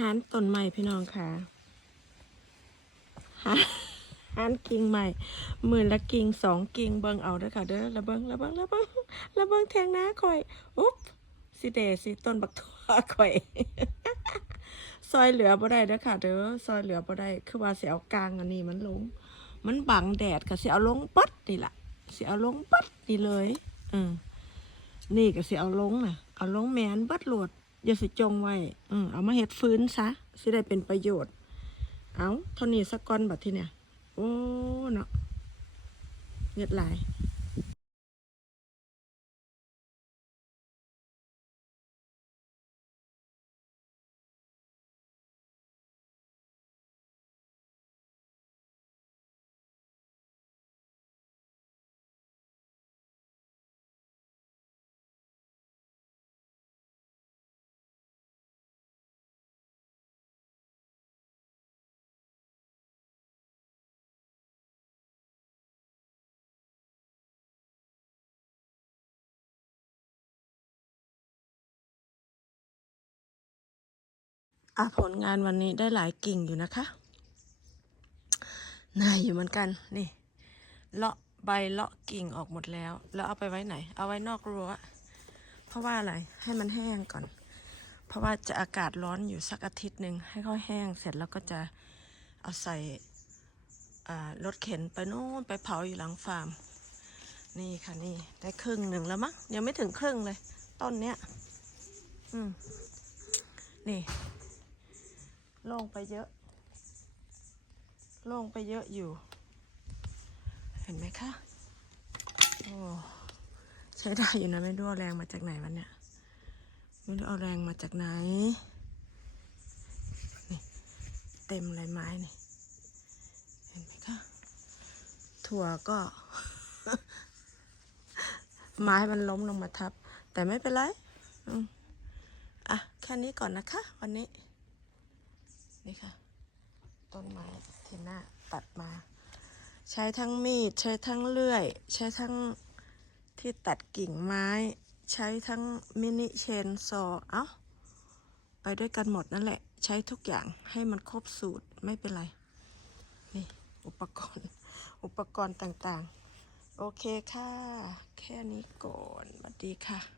หานต้นใหม่พี่น้องค่ะหาหานกิ่งใหม่หมื่นละกิ่งสองกิ่งเบิ่งเอาเด้อค่ะเด้อละเบิ่งละเบิงละเบิงละเบิงแทงน้าข่อยอุ๊บสิเดสิต้นบักทั่วข่อยซอยเหลือบ่ได้เด้อค่ะเด้อซอยเหลือบ่ได้คือว่าเสิเอากลางอันนี้มันลง มันบังแดดก็สิเอาลงปัดนี่ล่ะสิเอาลงปัดนี่เลยอืมนี่ก็สิเอาลงน่ะเอาลงแมนบัดโหลด อย่าสิจงไว้อืมเอามาเห็ดฟื้นซะสิได้เป็นประโยชน์ เอาเท่านี้สักก้อนบัดที่เนี่ย โอ้เนาะเงือดไหลาย อะผลงานวันนี้ได้หลายกิ่งอยู่นะคะนายอยู่เหมือนกันนี่เลาะใบเลาะกิ่งออกหมดแล้ว แล้วเอาไปไว้ไหน เอาไว้นอกรั้วเพราะว่าอะไรให้มันแห้งก่อน เพราะว่าจะอากาศร้อนอยู่สักอาทิตย์หนึ่งให้เขาแห้งเสร็จแล้วก็จะเอาใส่รถเข็นไปโน่นไปเผาอยู่หลังฟาร์ม นี่ค่ะนี่ได้ครึ่งหนึ่งแล้วมั้งยังไม่ถึงครึ่งเลย ต้นเนี้ยอืมนี่ โล่งไปเยอะ โล่งไปเยอะอยู่ เห็นไหมคะ โอ้ ใช้ได้อยู่นะไม่รู้เอาแรงมาจากไหนวันเนี้ยไม่รู้เอาแรงมาจากไหน นี่ เต็มเลยไม้นี่ เห็นไหมคะ ถั่วก็ ไม้มันล้มลงมาทับ แต่ไม่เป็นไร อะ แค่นี้ก่อนนะคะ วันนี้ นี่ค่ะ ต้นไม้ที่หน้าตัดมา ใช้ทั้งมีด ใช้ทั้งเลื่อย ใช้ทั้งที่ตัดกิ่งไม้ ใช้ทั้งมินิเชนซอเอ้าไปด้วยกันหมดนั่นแหละ ใช้ทุกอย่างให้มันครบสูตรไม่เป็นไร นี่ อุปกรณ์อุปกรณ์ต่างๆ โอเคค่ะ แค่นี้ก่อนสวัสดีค่ะ